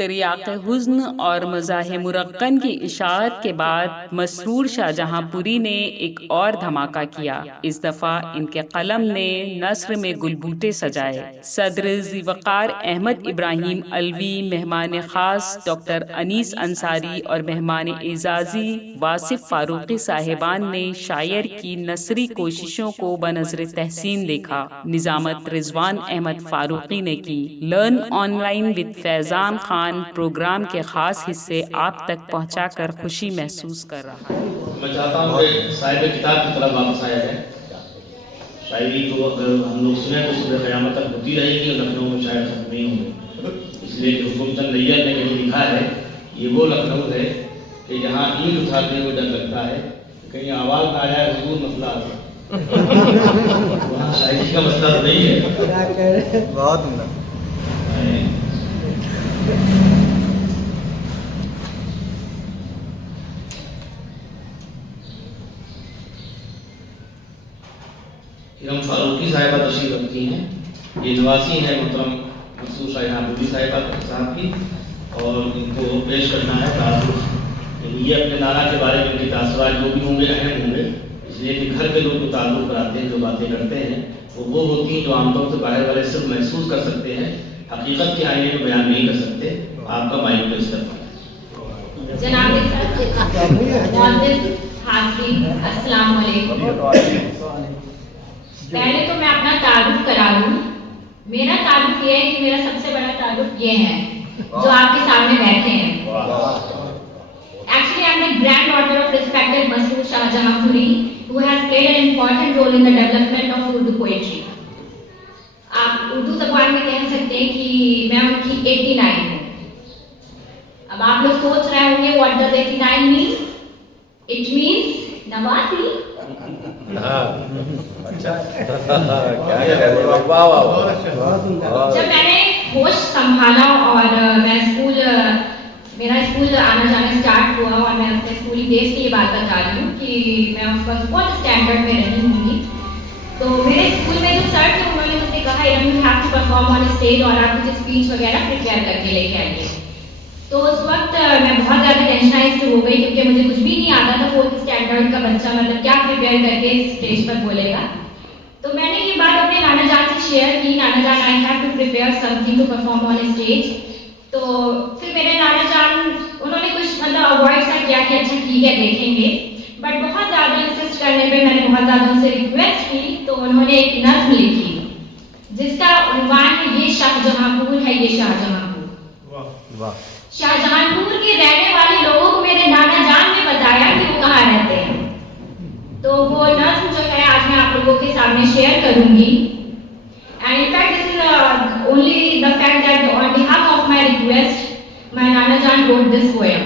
تریاق حزن اور مزاح مرقن کی اشاعت کے بعد مسرور شاہ جہاں پوری نے ایک اور دھماکہ کیا۔ اس دفعہ ان کے قلم نے نثر میں گلبوٹے سجائے۔ صدر ذی وقار احمد ابراہیم علوی، مہمان خاص ڈاکٹر انیس انصاری اور مہمان اعزازی واصف فاروقی صاحبان نے شاعر کی نثری کوششوں کو بنظر تحسین دیکھا۔ نظامت رضوان احمد فاروقی نے کی۔ Learn online with Faizan Khan programme کے خاص حصے آپ تک پہنچا کر خوشی محسوس کر رہا ہے۔ میں چاہتا ہوں کہ صاحب کتاب کی طرف واپس آیا ہے۔ شاعری تو اگر ہم لوگ سنیں تو صبح قیامت تک ہوتی رہے گی اور لکھنؤ میں شاعر ختم نہیں ہوں گے، اس لیے کہ حکم چند نیت نے کہیں لکھا ہے یہ وہ لکھنؤ ہے کہ جہاں اینٹ اٹھاتے ہوئے ڈر لگتا ہے کہیں آواز نہ آ جائے حضور مسئلہ آ جائے۔ وہاں شاعری کا مسئلہ تو نہیں ہے۔ بہت عمدہ۔ ہم فاروقی صاحبہ تشریف رکھتی ہیں، یہ نواسی ہیں محترم مسرور شاہ نابودی صاحب کی، اور ان کو پیش کرنا ہے تعارف۔ یہ اپنے نانا کے بارے میں ان کے تاثرات جو بھی ہوں گے اہم ہوں گے، اس لیے کہ گھر کے لوگ جو تعارف کراتے ہیں، جو باتیں کرتے ہیں وہ ہوتی ہیں جو عام طور سے باہر والے صرف محسوس کر سکتے ہیں، حقیقت کے آئینے میں بیان نہیں کر سکتے۔ آپ کا مائک پیش کرتا ہے۔ جناب معزز حاضرین، السلام علیکم۔ پہلے تو میں اپنا تعارف کرا دوں۔ میرا تعارف یہ ہے کہ میرا سب سے بڑا تعارف یہ ہے جو آپ کے سامنے بیٹھے ہیں۔ Actually, I am the granddaughter of respected Masroor Shah Jahanpuri, who has played an important role in the development of Urdu poetry. آپ اردو زبان میں کہہ سکتے ہیں کہ میں ان کی 89 ہوں۔ اب آپ لوگ سوچ رہے ہوں گے what does 89 mean? It means نواسی۔ جب میں نے ہوش سنبھالا اور میرا اسکول آنا جانا اسٹارٹ ہوا اور میں اپنے اسکولی ڈیز کی یہ بات بتا رہی ہوں کہ میں اس وقت بہت اسٹینڈرڈ میں رہی ہوں گی، تو میرے اسکول میں جو سر تھے انہوں نے مجھ سے کہا you have to perform on stage اور آپ کچھ اسپیچ وغیرہ پریپیئر کر کے لے کے آئیے۔ تو اس وقت میں بہت زیادہ ٹینشنائزڈ ہو گئی کیونکہ مجھے کچھ بھی نہیں آتا تھا، فورتھ اسٹینڈرڈ کا بچہ مطلب کیا پریپیئر کر کے اسٹیج پر بولے گا۔ تو میں نے یہ بات اپنے نانا جان سے شیئر کی، نانا جان I have to prepare something to perform on stage. تو پھر میرے نانا جان انہوں نے کچھ مطلب اوائڈ سا کیا کہ اچھا ٹھیک ہے دیکھیں گے، بٹ بہت زیادہ انسسٹ کرنے پہ میں نے بہت زیادہ ان سے ریکویسٹ کی تو انہوں نے ایک نظم لکھی جس کا عنوان ہے یہ شاہ جہاں پور ہے، یہ شاہ جہاں پور۔ شاہ جہاں پور کے رہنے والے لوگوں کو میرے نانا جان نے بتایا کہ وہ کہاں رہتے ہیں، تو وہ نظم جو ہے آج میں آپ لوگوں کے سامنے شیئر کروں گی۔ And in fact, this is only the fact that on behalf of my request, my Nana Jan wrote this poem.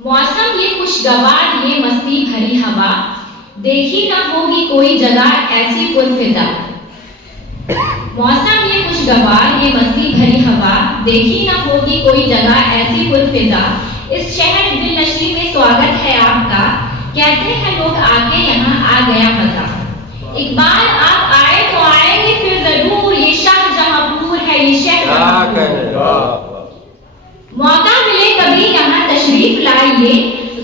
موسم یہ خوشگوار، یہ مستی بھری ہوا، دیکھی نہ ہوگی کوئی جگہ ایسی پرفدا۔ موسم یہ خوشگوار، یہ مستی بھری ہوا، دیکھی نہ ہوگی کوئی جگہ ایسی پرفدا۔ اس شہر دل نشری میں سواگت ہے آپ کا، کہتے ہیں لوگ آ کے یہاں آ گیا مزہ۔ ایک بار آپ آئے تو آئیں گے پھر ضرور، یہ شاہ جہاں پور ہے، یہ شہر جہاں پور۔ موقع ملے کبھی یہاں تشریف لائیے،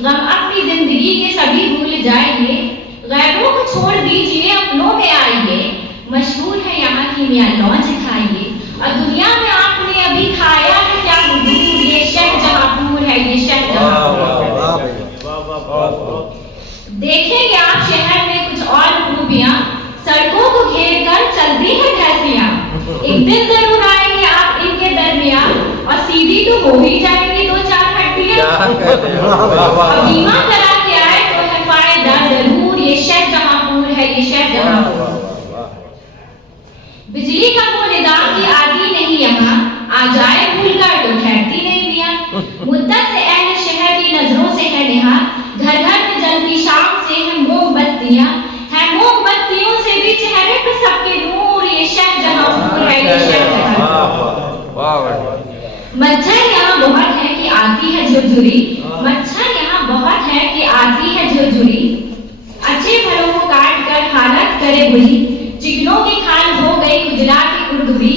غم اپنی زندگی کے سبھی بھول جائیے، غیروں کو چھوڑ دیجیے اپنوں میں آئیے، مشہور ہے یہاں کی میاں لونج کھائیے، اور دنیا میں آپ نے ابھی کھایا ہے کیا حضور، یہ شہر جہاں پور ہے، یہ شہر جہاں پور۔ دیکھیں گے آپ شہر میں کچھ اور خوبیاں، سڑکوں کو گھیر کر چلتی ہیں بھینسیاں، ایک دن ضرور آئیں گے آپ ان کے درمیان، اور سیدھی تو ہو ہی جائیں گی دو چار ہڈیاں، اور بیمہ کرا کے آئے تو ہے فائدہ ضرور، یہ شہر جہاں پور ہے، یہ شہر جہاں پور۔ بجلی کا وہ نظام کی آتی نہیں یہاں، آ جائے بھول کر تو ٹھہرتی نہیں میاں، مدت سے اہل شہر کی نظروں سے ہے نہا، گھر گھر میں جلتی شام سے ہیں موم بتیاں، ہیں موم بتیوں سے بھی چہرے پہ سب کے نور، یہ شہر جہاں پور ہے، یہ شہر جہاں پور۔ مچھر یہاں بہت ہے کہ آتی ہے جھرجھری، مچھر یہاں بہت ہے کہ آتی ہے جھرجھری، اچھے پھلوں کو کاٹ کر حالت کرے بری، چکنوں کی کھال ہو گئی کھجلا کی کردوری،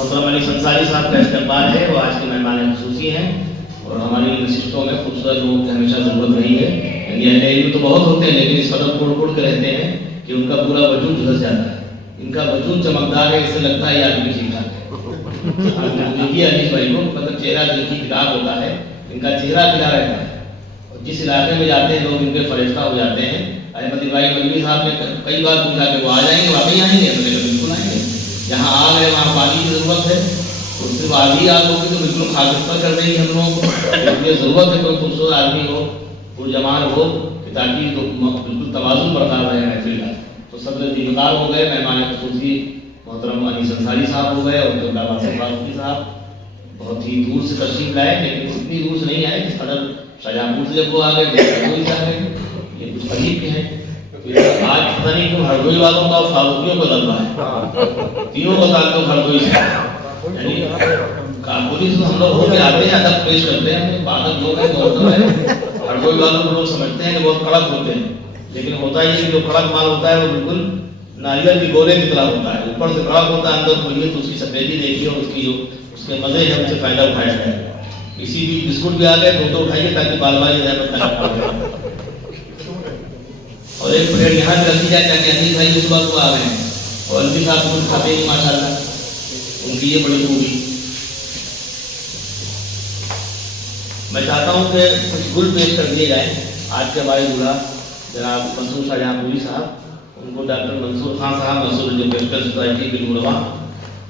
محترم علی انصاری صاحب کا استقبال ہے، وہ آج کے مہمان خصوصی ہیں اور ہماری نشستوں میں خوبصورت لوگوں کی ہمیشہ ضرورت رہی ہے. یعنی اہل علم تو بہت ہوتے ہیں لیکن اس قدر کوڑ کے رہتے ہیں کہ ان کا پورا وجود جھلس جاتا ہے. ان کا وجود چمکدار ہے، اس سے لگتا ہے یہ آدمی ٹھیک ٹھاک ہے. دیکھیے عزیز بھائی کو، مطلب چہرہ دل کی کتاب ہوتا ہے، ان کا چہرہ کھلا رہتا ہے. اور جس علاقے میں جاتے ہیں لوگ ان کے فرشتہ ہو جاتے ہیں. احمد ابراہیم مدنی صاحب نے کئی بار پوچھا کہ وہ آ جائیں گے، واقعی آئیں گے؟ میں نے کہا بالکل آئیں گے. جہاں آگ ہے وہاں پانی کی ضرورت ہے، اس سے آدھی آگ ہوگی تو بالکل خاکستر کر دیں گے ہم لوگوں کو. یہ ضرورت ہے کوئی خوبصورت آدمی ہو، پرجمال ہو، کہ تاکہ بالکل توازن برقرار رہے محفل کا. تو سب دیندار ہو گئے. مہمان خصوصی محترم علی انصاری صاحب ہو گئے اور عبداللہ واسف فاروقی صاحب بہت ہی دور سے تشریف لائے، لیکن اتنی دور سے نہیں آئے جس قدر شاہجہاں سے جب وہ آ گئے ہردوئی سے آ گئے. یہ کچھ قریب کے ہیں. آج پتہ نہیں کیوں ہردوئی والوں کا اور فاروقیوں کا غلبہ ہے. تینوں کا تعلق ہردوئی سے. یعنی کارپوریس میں ہم لوگ ہو کے آتے ہیں، ادب پیش کرتے ہیں، بادل لوگ ہیں تو ہردوئی والوں کو لوگ سمجھتے ہیں کہ بہت کڑک ہوتے ہیں، لیکن ہوتا ہی جو کڑک مال ہوتا ہے وہ بالکل ناریل کی گولے کی طرح ہوتا ہے. اوپر سے کڑک ہوتا ہے، اندر کھولیے تو اس کی سفیدی دیکھیے اور اس کی جو اس کے مزے ہیں ان سے فائدہ اٹھایا جائے. کسی بھی بسکٹ بھی آ گئے تو اٹھائیے تاکہ بال بالی رحمت نہ پڑے. اور ایک پلیٹ یہاں بھی رکھی جائے تاکہ انیس بھائی اس وقت وہ آ گئے اور انیس صاحب کچھ کھاتے ہیں ماشاء اللہ. ان کی یہ بڑی خوبی. میں چاہتا ہوں کہ کچھ گل پیش کر دیے جائیں. آج کے ہمارے دولہا جناب منصور شاہجہاں پوری صاحب، ان کو ڈاکٹر منصور خان صاحب، منصور جو ویلفیئر سوسائٹی کے نورواں،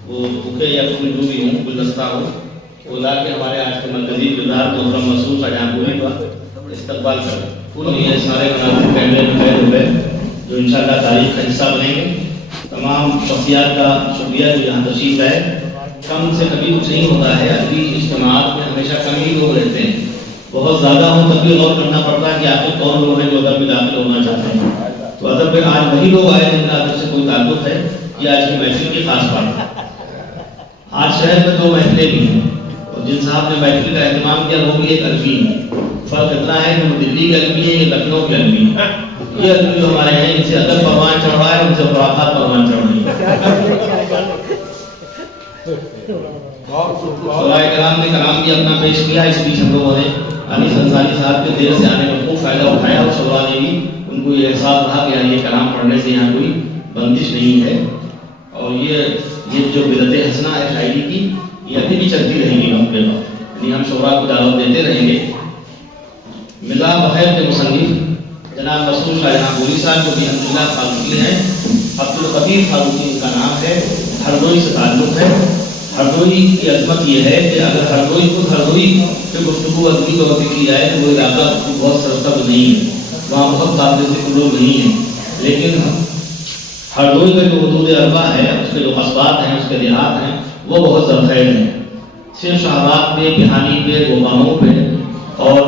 وہ بھوکے یا کوئی جو بھی ہوں، گلدستہ ہو، وہ لا کے ہمارے آج کے مرکزی کردار محترم منصور شاہجہاں پوری کا استقبال کریں. یہ سارے مناظر کیمرے میں قید ہو گئے جو انشاءاللہ تاریخ کا حصہ بنیں گے. تمام شخصیات کا شکریہ جو یہاں تشریف لائے. کم سے کبھی کچھ نہیں ہوتا ہے. ابھی اجتماعات میں ہمیشہ کم ہی لوگ رہتے ہیں. بہت زیادہ ہوں تب بھی غور کرنا پڑتا ہے کہ آخر کون لوگ ہیں جو ادب میں داخل ہونا چاہتے ہیں. تو ادب میں آج وہی لوگ آئے جن کا ادب سے کوئی تعلق ہے. یہ آج کی محفل کی خاص بات ہے. آج شہر میں 2 محفلیں بھی ہیں اور جن صاحب نے محفل کا اہتمام کیا وہ بھی ایک الفی ہے. فرق اتنا ہے کہ وہ دلی کے الفی ہے، یہ لکھنؤ کے الفی ہے. یہ الفی جو ہمارے ہیں ان سے ادب پروان چڑھ رہا ہے، ان سے خرافات پروان چڑھ رہی ہے. علماء کرام نے کلام بھی اپنا پیش کیا. اس بیچ ہم لوگوں نے علی انصاری صاحب کے دیر سے آنے میں خوب فائدہ اٹھایا اور شعراء نے بھی ان کو یہ احساس رہا کہ یہ کلام پڑھنے سے یہاں کوئی بندش نہیں ہے. اور یہ جو بدعت حسنہ ہے شاعری کی، یہ ابھی بھی چلتی رہے گی وقت پہ وقت. یعنی ہم شعراء کو دعوت دیتے رہیں گے. مزاح بخیر کے مصنف جناب مسرور شاہجہاں پوری صاحب جو کہ الحمدللہ فاروقی ہیں. عبدالقدیر فاروقی ان کا نام ہے. ہردوئی سے تعلق ہے. ہردوئی کی عظمت یہ ہے کہ اگر ہردوئی پہ گفتگو ادبی طور پہ کی جائے تو وہ علاقہ بہت سرسبز نہیں ہے، وہاں بہت قابل ذکر لوگ نہیں ہیں. لیکن ہردوئی کا جو حدود اربع ہے، اس کے جو قصبات ہیں، اس کے دیہات ہیں، وہ بہت زرخیز ہیں. صرف شاہباد پہ، بہانی پہ، گوگاموں پہ اور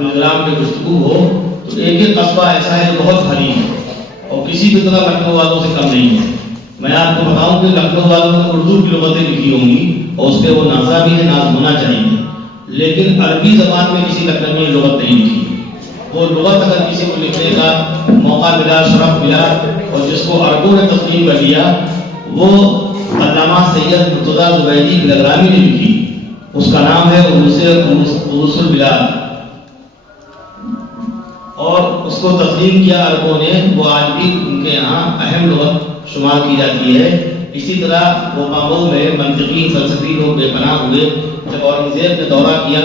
گلگرام پہ گفتگو ہو تو ایک ایک قصبہ ایسا ہے جو بہت بھری ہے اور کسی بھی طرح لکھنؤ والوں سے کم نہیں ہے. میں آپ کو بتاؤں کہ لکھنؤ والوں نے اردو کی لغتیں لکھی ہوں گی اور اس پہ وہ نازا بھی ہے، ناز ہونا چاہیے. لیکن عربی زبان میں کسی لکھنوی نے لغت نہیں لکھی. وہ لغت اگر کسی کو لکھنے کا موقع ملا، شرف ملا اور جس کو عربوں نے تسلیم کر لیا، وہ علامہ سید مرتضیٰ زبیدی بلغرامی نے لکھی. اس کا نام ہے عروس البلاد اور اس کو تسلیم کیا عربوں نے. وہ آج بھی ان کے یہاں اہم لغت شمار کی جاتی ہے. اسی طرح وہ قاموں میں منطقی فلسفی لوگ بے پناہ ہوئے. جب اورنگزیب نے دورہ کیا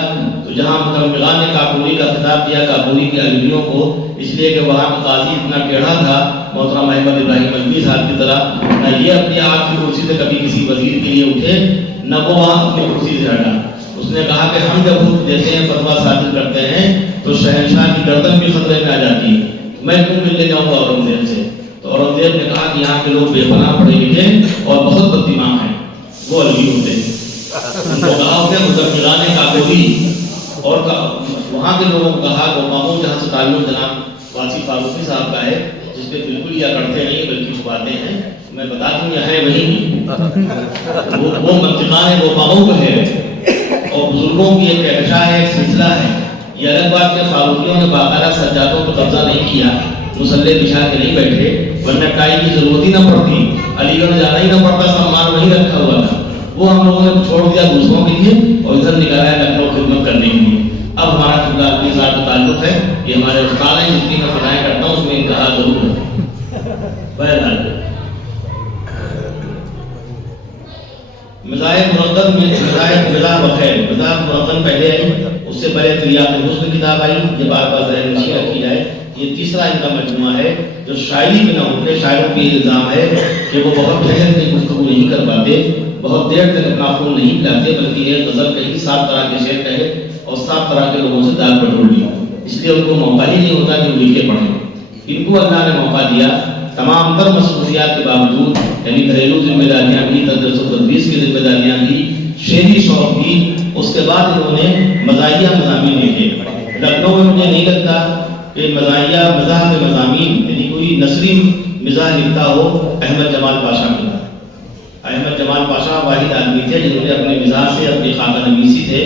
تو جہاں متمغان نے کاکوری کا خطاب کیا کاکوری کے عربیوں کو، اس لیے کہ وہاں کا قاضی اتنا ٹیڑھا تھا محترم احمد ابراہیم مدنی صاحب کی طرح، نہ یہ اپنی آپ کی کرسی سے کبھی کسی وزیر کے لیے اٹھے نہ وہ وہاں اپنی کرسی سے ہٹا. اس نے کہا کہ ہم جب حکم دیتے ہیں، فتویٰ صادر کرتے ہیں تو شہنشاہ کی گردن بھی خطرے میں آ جاتی ہے. میں کیوں ملنے جاؤں گا اورنگزیب سے؟ تو اورنگزیب نے کہا کہ یہاں کے لوگ بے پناہ پڑھے لکھے اور بہت بددماغ ہیں، وہ الگی ہوتے ہیں. ان کو کہا ہو گیا متمغان کاکوری اور وہاں کے لوگوں کو کہا کہ قوموں جہاں سے تعلق جناب واصف فاروقی صاحب کا ہے، جس پہ بالکل یا کرتے نہیں بلکہ چھپاتے ہیں. میں بتا دوں یہ ہے وہی وہ منطقان ہے، وہ قوموں کا ہے اور بزرگوں کی ایک کہکشاں ہے، ایک سلسلہ ہے. یہ الگ بات کہ فاروقیوں نے باقاعدہ سجادوں پر قبضہ نہیں کیا، مسلح بچھا کے نہیں بیٹھے، ورنہ ٹائی کی ضرورت ہی نہ پڑتی، علی گڑھ جانا ہی نہ پڑتا، سامان وہیں رکھا ہوا تھا. وہ ہم لوگوں نے چھوڑ دیا دوسروں کے لیے اور ادھر نکالا ہے لکھنؤ خدمت کرنے کے لیے. اب ہمارا قبلہ اپنے ساتھ تعلق ہے, یہ ہمارے استاد ہیں, جتنی میں فضائیں کرتا ہوں اس میں انتہا ضرور ہے. بہرحال مذاہب مرتب میں مذاہب بخیر, مذاہب مرتب پہلے آئی, اس سے پہلے تریاق حسن کتاب آئی, یہ بار بار ذہن نشین رکھی جائے. یہ تیسرا ان کا مجموعہ ہے جو شاعری میں نہ ہوتے. شاعروں کی الزام ہے کہ وہ بہت ٹھہر کے گفتگو نہیں کر پاتے, بہت دیر تک اپنا خون نہیں پلاتے, بلکہ ایک غزل کہی 7 طرح کے شعر کہے اور 7 طرح کے لوگوں سے دال پٹول لی, اس لیے ان کو موقع ہی نہیں ہوتا کہ وہ لکھے پڑھیں. ان کو اللہ نے موقع دیا تمام تر مصروفیات کے باوجود, یعنی گھریلو ذمہ داریاں بھی, تدریس و تدریس کی ذمہ داریاں بھی, شعری شوق بھی, اس کے بعد انہوں نے مزاحیہ مضامین لکھے. لکھنؤ میں مجھے نہیں لگتا کہ مزاحیہ مزاح کے مضامین یعنی کوئی نثری مزاح لکھتا ہو احمد جمال پاشا کے بعد. احمد جمال پاشا واحد آدمی تھے جنہوں نے اپنے مزاح سے, اپنی خاکہ نویسی سے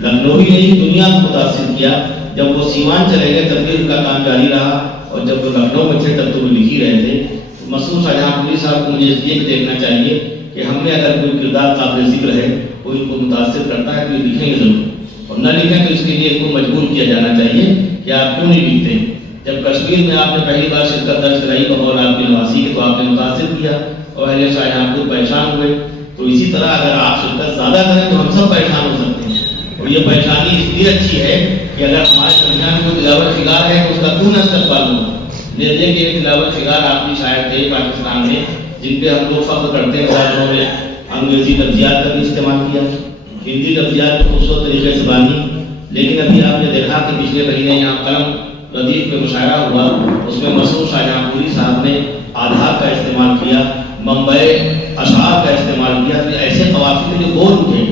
لکھنؤ ہی نہیں دنیا کو متاثر کیا. جب وہ سیوان چلے گئے تب بھی ان کا کام جاری رہا, اور جب وہ لکھنؤ میں تھے تب تو وہ لکھ ہی رہے تھے. مسعود شاہجہاں پوری صاحب کو مجھے یہ دیکھنا چاہیے کہ ہم نے اگر کوئی کردار قابل ذکر ہے, کوئی ان کو متاثر کرتا ہے تو یہ لکھیں گے ضرور, اور نہ لکھیں تو اس کے لیے ان کو مجبور کیا جانا چاہیے کہ آپ کیوں نہیں لکھتے. جب کشمیر میں آپ نے پہلی بار شرکت درج کرائی بغور آپ کی نواسی کی, تو آپ نے متاثر کیا اور اہل شاہجہاں پور پریشان ہوئے. تو اسی طرح اگر آپ شرکت زیادہ کریں تو ہم سب پریشان ہو سکتے ہیں. اور یہ پریشانی اس لیے اچھی ہے کہ اگر ہمارے درمیان کوئی تلاوت شکار ہے تو اس کا کیوں نہ استقبال ہو. یہ دیکھیں کہ تلاوت شکار آپ کی شاعر تھے پاکستان میں, جن پہ ہم لوگ فخر کرتے ہیں. انہوں نے انگریزی لفظیات کا بھی استعمال کیا, ہندی لفظیات کو خوبصورت طریقے سے باندھی. لیکن ابھی آپ نے دیکھا کہ پچھلے مہینے یہاں قلم ردیف پہ مشاعرہ ہوا, اس میں مسعود شاہجہاں پوری صاحب نے آدھار کا استعمال کیا, منبع اشعار کا استعمال کیا. ایسے قوافی میں جو بول اٹھے,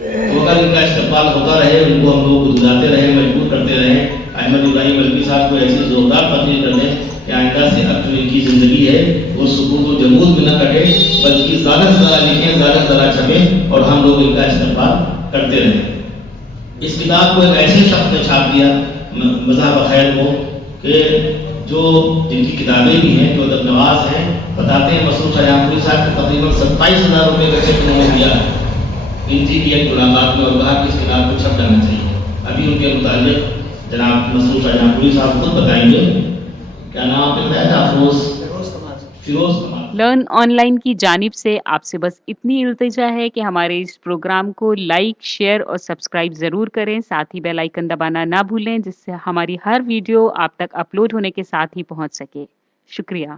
تو اگر ان کا استقبال ہوتا رہے, ان کو ہم لوگ گزراتے رہے, مجبور کرتے رہے, احمد ابراہیم ملکی صاحب کو ایسی زوردار تقریر کر دیں کہ آئندہ سے اب جو ان کی زندگی ہے وہ سکون و جمود میں نہ کٹے, بلکہ زیادہ سے زیادہ لکھیں, زیادہ سے زیادہ چھپیں, اور ہم لوگ ان کا استقبال کرتے رہیں. اس کتاب کو ایک ایسے شخص نے چھاپ دیا مذہب بخیر کو کہ جو جن کی کتابیں بھی ہیں, جو ادب نواز ہیں, بتاتے ہیں مسعود شاہجہاں پوری صاحب کو تقریباً 27,000 روپے کا چیک انہوں نے دیا ان کی ایک ملاقات میں, اور کہا کہ اس کتاب کو چھپ جانا چاہیے. ابھی ان کے متعلق جناب مسعود شاہجہاں پوری صاحب خود بتائیں گے. کیا نام آپ نے بتایا تھا؟ فیروز کمال. لرن آن لائن کی جانب سے آپ سے بس اتنی التجا ہے کہ ہمارے اس پروگرام کو لائک، شیئر اور سبسکرائب ضرور کریں. ساتھ ہی بیل آئیکن دبانا نہ بھولیں جس سے ہماری ہر ویڈیو آپ تک اپلوڈ ہونے کے ساتھ ہی پہنچ سکے. شکریہ.